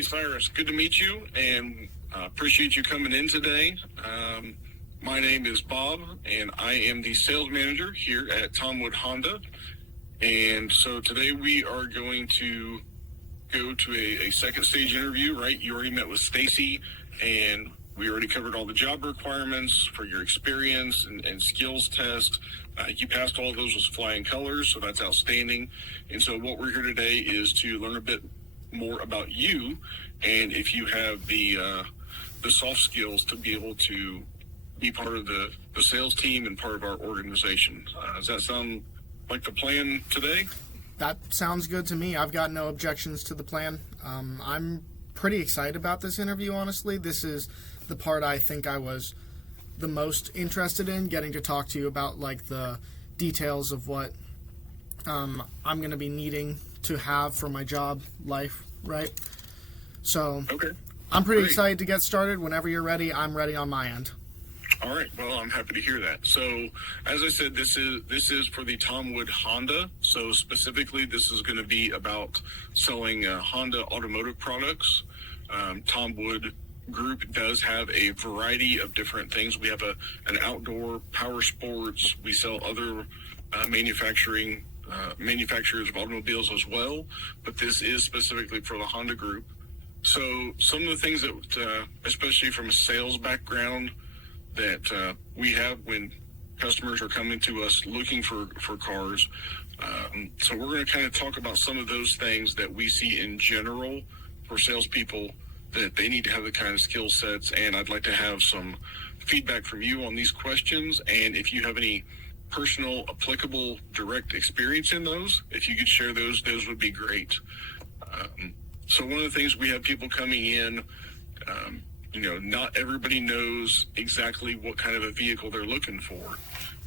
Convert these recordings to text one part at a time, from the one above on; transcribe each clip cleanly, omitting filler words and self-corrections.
Hey, Cyrus, good to meet you, and appreciate you coming in today. My name is Bob, and I am the sales manager here at Tomwood Honda. And so today we are going to go to a second stage interview, right? You already met with Stacy, and we already covered all the job requirements for your experience and skills test. You passed all of those with flying colors, so that's outstanding. And so what we're here today is to learn a bit more about you, and if you have the soft skills to be able to be part of the sales team and part of our organization. Does that sound like the plan today? That sounds good to me. I've got no objections to the plan. I'm pretty excited about this interview, honestly. This is the part I think I was the most interested in, getting to talk to you about like the details of what I'm going to be needing to have for my job life, right? So Okay. I'm pretty Great. excited to get started. Whenever you're ready, I'm ready on my end. All right. Well, I'm happy to hear that. So, as I said, this is for the Tomwood Honda. So specifically, this is going to be about selling Honda automotive products. Tomwood Group does have a variety of different things. We have an outdoor power sports. We sell other manufacturers of automobiles as well, but this is specifically for the Honda Group. So some of the things that, especially from a sales background, that we have when customers are coming to us looking for cars. So we're going to kind of talk about some of those things that we see in general for salespeople, that they need to have the kind of skill sets. And I'd like to have some feedback from you on these questions. And if you have any personal, applicable, direct experience in those, if you could share those would be great. So one of the things, we have people coming in, not everybody knows exactly what kind of a vehicle they're looking for.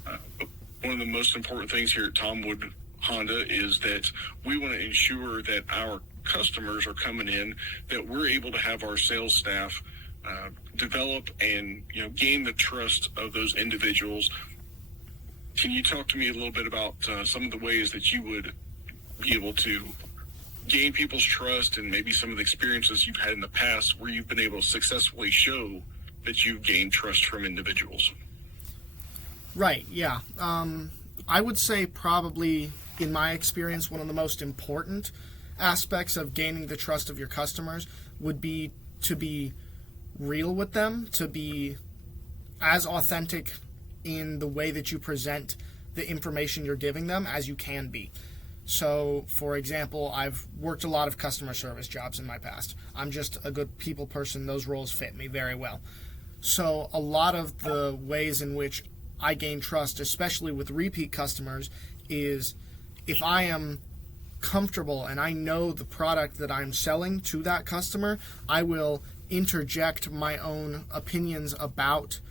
But one of the most important things here at Tomwood Honda is that we want to ensure that our customers are coming in, that we're able to have our sales staff develop and gain the trust of those individuals. Can you talk to me a little bit about some of the ways that you would be able to gain people's trust, and maybe some of the experiences you've had in the past where you've been able to successfully show that you've gained trust from individuals? Right, yeah. I would say probably, in my experience, one of the most important aspects of gaining the trust of your customers would be to be real with them, to be as authentic in the way that you present the information you're giving them as you can be. So, for example, I've worked a lot of customer service jobs in my past. I'm just a good people person. Those roles fit me very well. So a lot of the ways in which I gain trust, especially with repeat customers, is if I am comfortable and I know the product that I'm selling to that customer, I will interject my own opinions about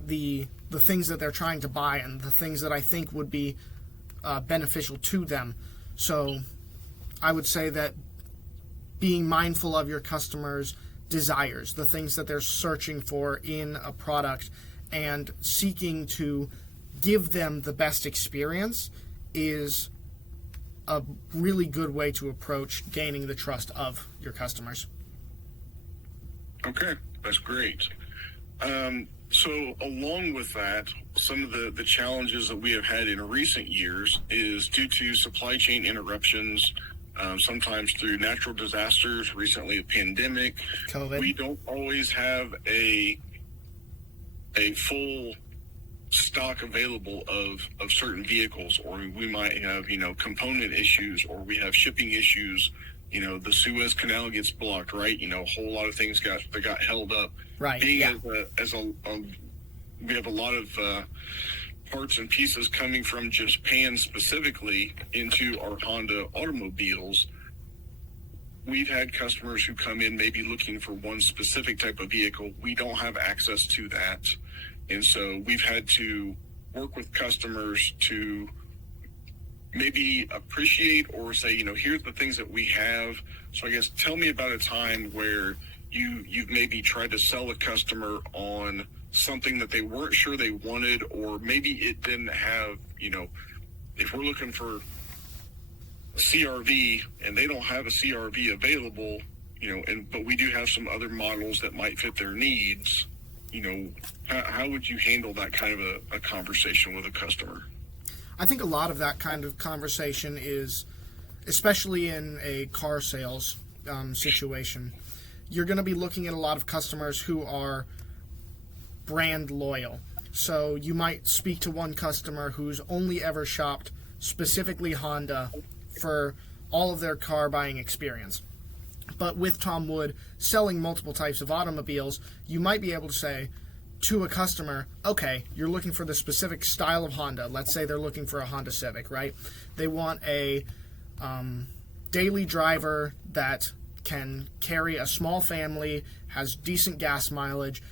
the things that they're trying to buy and the things that I think would be beneficial to them. So I would say that being mindful of your customers' desires, the things that they're searching for in a product, and seeking to give them the best experience is a really good way to approach gaining the trust of your customers. Okay, that's great. So along with that, some of the challenges that we have had in recent years is due to supply chain interruptions, sometimes through natural disasters, recently a pandemic. COVID. We don't always have a full stock available of certain vehicles, or we might have, component issues, or we have shipping issues. The Suez Canal gets blocked, right? A whole lot of things got held up. Right. Being Yeah. We have a lot of parts and pieces coming from Japan specifically into our Honda automobiles. We've had customers who come in maybe looking for one specific type of vehicle. We don't have access to that. And so we've had to work with customers to maybe appreciate or say, here's the things that we have. So I guess tell me about a time where you've maybe tried to sell a customer on something that they weren't sure they wanted, or maybe it didn't have, if we're looking for CRV and they don't have a CRV available, but we do have some other models that might fit their needs, how would you handle that kind of a conversation with a customer? I think a lot of that kind of conversation is, especially in a car sales situation, you're going to be looking at a lot of customers who are brand loyal. So you might speak to one customer who's only ever shopped specifically Honda for all of their car buying experience. But with Tom Wood selling multiple types of automobiles, you might be able to say to a customer, okay, you're looking for the specific style of Honda. Let's say they're looking for a Honda Civic, right? They want a daily driver that can carry a small family, has decent gas mileage,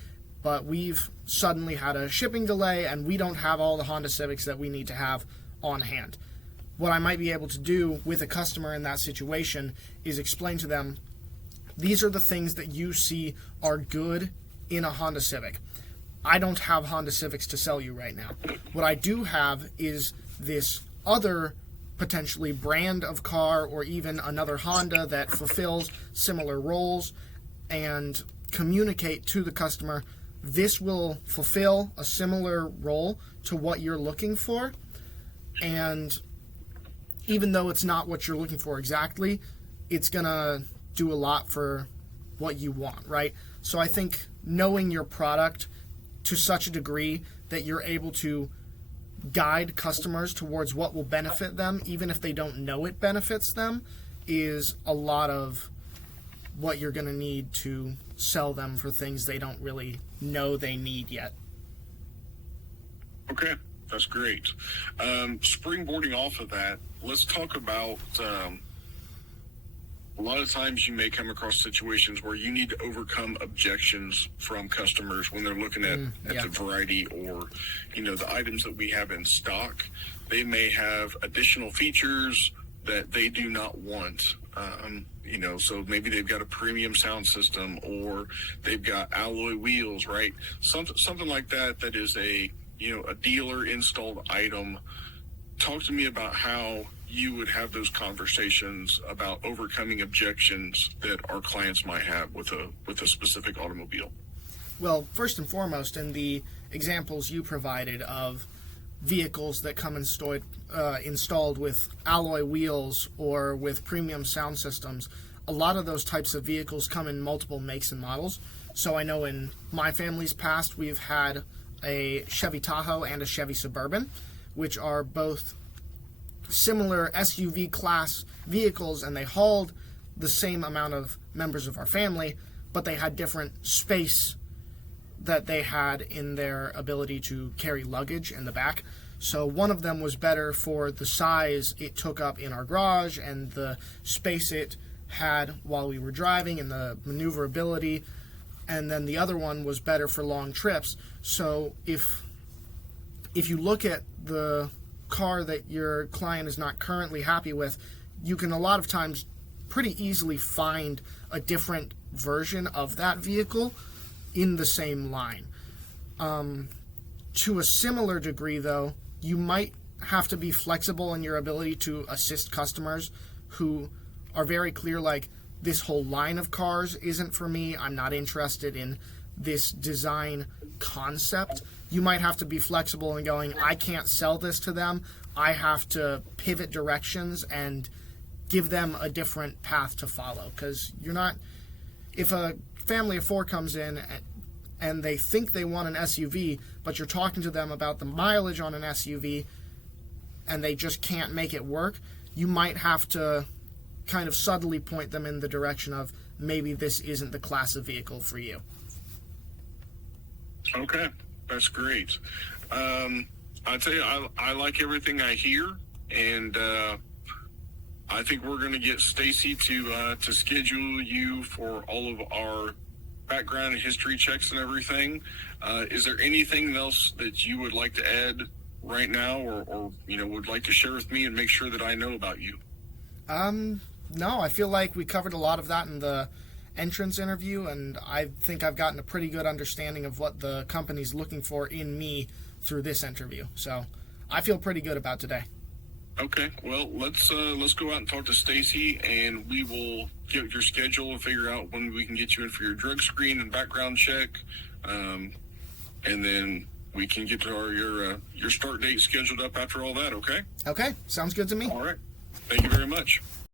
but we've suddenly had a shipping delay and we don't have all the Honda Civics that we need to have on hand. What I might be able to do with a customer in that situation is explain to them, these are the things that you see are good in a Honda Civic. I don't have Honda Civics to sell you right now. What I do have is this other potentially brand of car or even another Honda that fulfills similar roles, and communicate to the customer, this will fulfill a similar role to what you're looking for, and even though it's not what you're looking for exactly, it's going to do a lot for what you want, right? So I think knowing your product to such a degree that you're able to guide customers towards what will benefit them, even if they don't know it benefits them, is a lot of what you're going to need to sell them for things they don't really know they need yet. Okay, that's great. Springboarding off of that, let's talk about a lot of times you may come across situations where you need to overcome objections from customers when they're looking at the variety or, the items that we have in stock. They may have additional features that they do not want. So maybe they've got a premium sound system or they've got alloy wheels, right? Something like that is a dealer installed item. Talk to me about how you would have those conversations about overcoming objections that our clients might have with a specific automobile. Well, first and foremost, in the examples you provided of vehicles that come installed with alloy wheels or with premium sound systems, a lot of those types of vehicles come in multiple makes and models. So I know in my family's past, we've had a Chevy Tahoe and a Chevy Suburban, which are both similar SUV class vehicles, and they hauled the same amount of members of our family, but they had different space that they had in their ability to carry luggage in the back. So one of them was better for the size it took up in our garage and the space it had while we were driving and the maneuverability, and then the other one was better for long trips. So if you look at the car that your client is not currently happy with, you can a lot of times pretty easily find a different version of that vehicle in the same line. To a similar degree, though, you might have to be flexible in your ability to assist customers who are very clear, like, this whole line of cars isn't for me, I'm not interested in this design concept. You might have to be flexible in going, I can't sell this to them. I have to pivot directions and give them a different path to follow. Because if a family of four comes in and they think they want an SUV, but you're talking to them about the mileage on an SUV and they just can't make it work, you might have to kind of subtly point them in the direction of maybe this isn't the class of vehicle for you. Okay, that's great. I'll tell you, I like everything I hear, and I think we're going to get Stacy to schedule you for all of our background and history checks and everything. Is there anything else that you would like to add right now, or would like to share with me and make sure that I know about you? No, I feel like we covered a lot of that in the entrance interview, and I think I've gotten a pretty good understanding of what the company's looking for in me through this interview. So I feel pretty good about today. Okay, well, let's go out and talk to Stacy, and we will get your schedule and figure out when we can get you in for your drug screen and background check, and then we can get to your start date scheduled up after all that. Okay. Okay, sounds good to me. All right. Thank you very much.